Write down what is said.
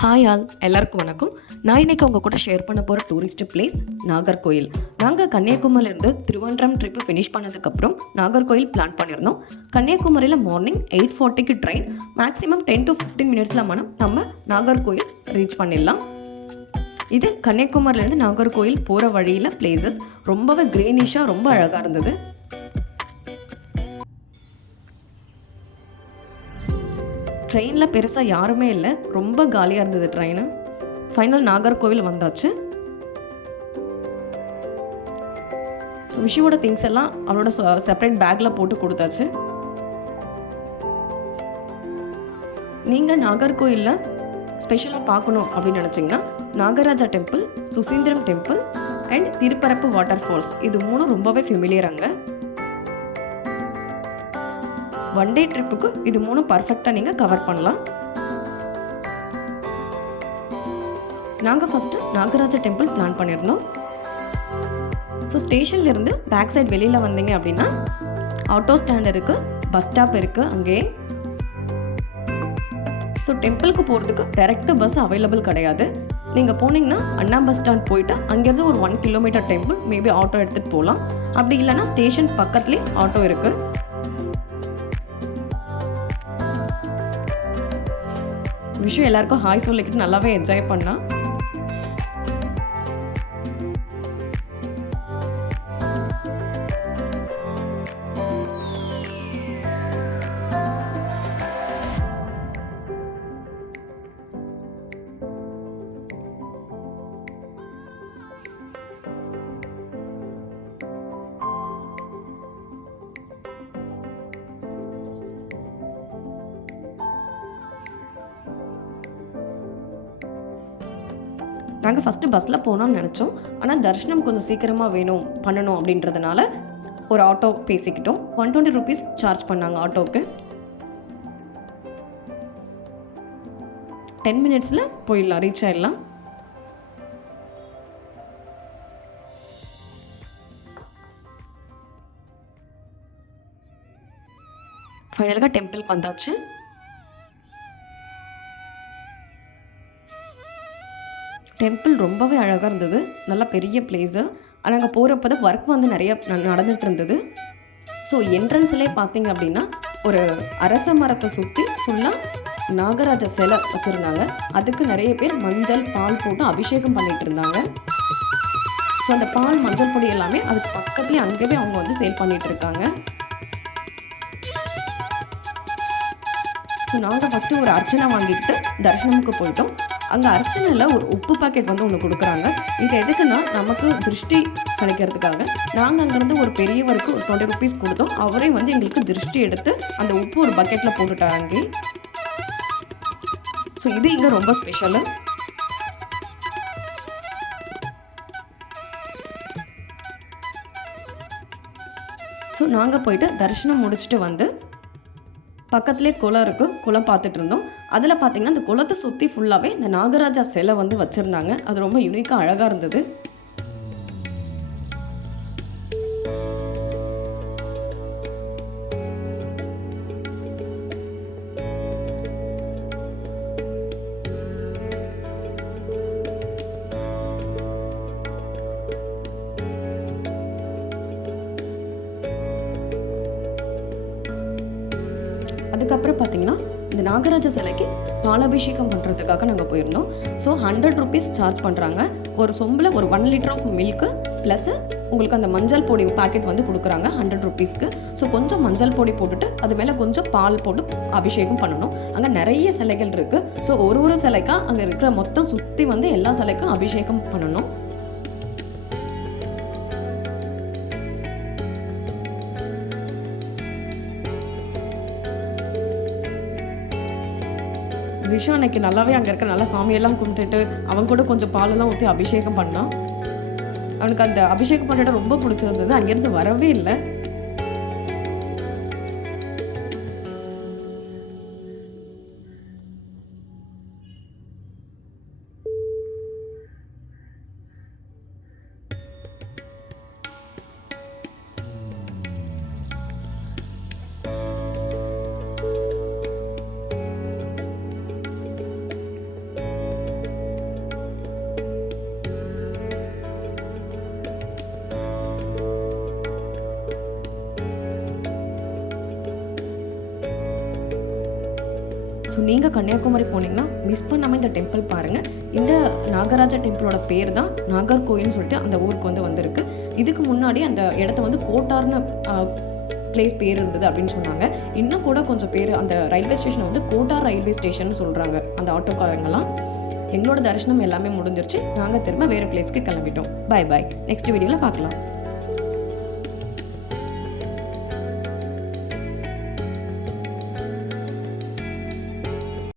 Hi all, எல்லாருக்கும் வணக்கம். நான் இன்றைக்கி உங்கள் கூட ஷேர் பண்ண போகிற டூரிஸ்ட் பிளேஸ் நாகர்கோயில். நாங்கள் கன்னியாகுமரியிலேருந்து திருவனந்தபுரம் ட்ரிப்பு ஃபினிஷ் பண்ணதுக்கப்புறம் நாகர்கோயில் பிளான் பண்ணியிருந்தோம். கன்னியாகுமரியில் மார்னிங் 8:40க்கு ட்ரெயின், மேக்ஸிமம் 10 to 15 மினிட்ஸில் நம்ம நாகர்கோயில் ரீச் பண்ணிடலாம். இது கன்னியாகுமரியிலேருந்து நாகர்கோயில் போகிற வழியில் பிளேசஸ் ரொம்பவே க்ரீனிஷாக ரொம்ப அழகாக இருந்தது. ட்ரெயினில் பெருசாக யாருமே இல்லை, ரொம்ப காலியாக இருந்தது ட்ரெயின். ஃபைனல் நாகர்கோவில் வந்தாச்சு. விஷயோட திங்ஸ் எல்லாம் அவளோட செப்பரேட் பேக்கில் போட்டு கொடுத்தாச்சு. நீங்கள் நாகர்கோயிலில் ஸ்பெஷலாக பார்க்கணும் அப்படின்னு நினச்சிங்கன்னா Nagaraja temple, Suchindram temple and Thirparappu water falls, இது மூணும் ரொம்பவே ஃபெமிலியராங்க. ஒன் டே ட்ரிப்புக்கு இது மூணும் பர்ஃபெக்டாக நீங்கள் கவர் பண்ணலாம். நாங்கள் ஃபஸ்ட்டு நாகராஜா டெம்பிள் பிளான் பண்ணியிருந்தோம். ஸோ ஸ்டேஷன்லேருந்து பேக் சைட் வெளியில் வந்தீங்க அப்படின்னா ஆட்டோ ஸ்டாண்ட் இருக்குது, பஸ் ஸ்டாப் இருக்குது அங்கேயே. ஸோ டெம்பிளுக்கு போகிறதுக்கு டைரக்ட் பஸ் அவைலபிள் கிடையாது. நீங்கள் போனீங்கன்னா அண்ணா பஸ் ஸ்டாண்ட் போயிட்டு அங்கேருந்து ஒரு 1 கிலோமீட்டர் டெம்பிள் மேபி ஆட்டோ எடுத்துகிட்டு போகலாம். அப்படி இல்லைன்னா ஸ்டேஷன் பக்கத்துலேயே ஆட்டோ இருக்குது. விஷயம் எல்லாருக்கும் ஹாய் சொல்லிக்கிட்டு நல்லாவே என்ஜாய் பண்ணா. நாங்கள் ஃபஸ்ட்டு பஸ்ஸில் போனோம்னு நினச்சோம். ஆனால் தரிசனம் கொஞ்சம் சீக்கிரமாக பண்ணணும் அப்படின்றதுனால ஒரு ஆட்டோ பேசிக்கிட்டோம். 120 rupees சார்ஜ் பண்ணாங்க ஆட்டோவுக்கு. 10 minutesல போயிடலாம், ரீச் ஆகிடலாம். ஃபைனலாக டெம்பிளுக்கு வந்தாச்சு. டெம்பிள் ரொம்பவே அழகாக இருந்தது, நல்ல பெரிய பிளேஸு. நாங்கள் போகிறப்ப தான் ஒர்க் வந்து நிறைய நடந்துகிட்டு இருந்தது. ஸோ என்ட்ரன்ஸ்லேயே பார்த்தீங்க அப்படின்னா ஒரு அரச மரத்தை சுற்றி ஃபுல்லாக நாகராஜ சிலை வச்சுருந்தாங்க. அதுக்கு நிறைய பேர் மஞ்சள் பால் போட்டு அபிஷேகம் பண்ணிகிட்டு இருந்தாங்க. ஸோ அந்த பால் மஞ்சள் பொடி எல்லாமே அதுக்கு பக்கத்துலேயே அங்கேயே அவங்க வந்து சேல் பண்ணிகிட்டு இருக்காங்க. ஸோ நாங்கள் ஃபஸ்ட்டு ஒரு அர்ச்சனை வாங்கிட்டு தரிசனமுக்கு போயிட்டோம். அங்கே அர்ச்சனையில் ஒரு உப்பு பாக்கெட் வந்து ஒன்று கொடுக்குறாங்க. இது எதுக்குன்னா நமக்கு திருஷ்டி கிடைக்கிறதுக்காக. நாங்கள் அங்கேருந்து ஒரு பெரியவருக்கு ஒரு 20 rupees கொடுத்தோம். அவரே வந்து எங்களுக்கு திருஷ்டி எடுத்து அந்த உப்பு ஒரு பக்கெட்டில் போட்டுட்டாங்க. ஸோ இது இங்கே ரொம்ப ஸ்பெஷலு. ஸோ நாங்கள் போயிட்டு தரிசனம் முடிச்சுட்டு வந்து பக்கத்துலேயே குளம் இருக்குது, குளம் பார்த்துட்டு இருந்தோம். அதில் பார்த்தீங்கன்னா அந்த குளத்தை சுற்றி ஃபுல்லாகவே இந்த நாகராஜா சிலை வந்து வச்சுருந்தாங்க. அது ரொம்ப யூனிக்காக அழகாக இருந்தது. அதுக்கப்புறம் பார்த்தீங்கன்னா இந்த நாகராஜ சிலைக்கு பாலாபிஷேகம் பண்ணுறதுக்காக நாங்கள் போயிருந்தோம். ஸோ 100 rupees சார்ஜ் பண்ணுறாங்க. ஒரு சொம்பில் ஒரு 1 liter ஆஃப் மில்க்கு ப்ளஸ் உங்களுக்கு அந்த மஞ்சள் பொடி பேக்கெட் வந்து கொடுக்குறாங்க 100 rupeesக்கு. ஸோ கொஞ்சம் மஞ்சள் பொடி போட்டுட்டு அது மேலே கொஞ்சம் பால் போட்டு அபிஷேகம் பண்ணணும். அங்கே நிறைய சிலைகள் இருக்குது. ஸோ ஒரு சிலைக்காக அங்கே இருக்கிற மொத்தம் சுற்றி வந்து எல்லா சிலைக்கும் அபிஷேகம் பண்ணணும். விஷயம் அன்னைக்கு நல்லாவே அங்கே இருக்க நல்லா சாமியெல்லாம் கும்பிட்டுட்டு அவன் கூட கொஞ்சம் பாலெல்லாம் ஊற்றி அபிஷேகம் பண்ணான். அவனுக்கு அந்த அபிஷேகம் பண்ணிட்டு ரொம்ப பிடிச்சிருந்தது. அங்கேருந்து வரவே இல்லை. ஸோ நீங்கள் கன்னியாகுமரி போனீங்கன்னா மிஸ் பண்ணாமல் இந்த டெம்பிள் பாருங்கள். இந்த நாகராஜா டெம்பிளோட பேர் தான் நாகர்கோயில்னு சொல்லிட்டு அந்த ஊருக்கு வந்திருக்கு. இதுக்கு முன்னாடி அந்த இடத்த கோட்டார்னு பிளேஸ் பேர் இருந்தது அப்படின்னு சொன்னாங்க. இன்னும் கூட கொஞ்சம் பேர் அந்த ரயில்வே ஸ்டேஷனை கோட்டார் ரயில்வே ஸ்டேஷன் சொல்கிறாங்க அந்த ஆட்டோக்காரங்கெல்லாம். எங்களோட தரிசனம் எல்லாமே முடிஞ்சிருச்சு. நாங்கள் திரும்ப வேறு பிளேஸ்க்கு கிளம்பிட்டோம். Bye bye. நெக்ஸ்ட் வீடியோவில் பார்க்கலாம்.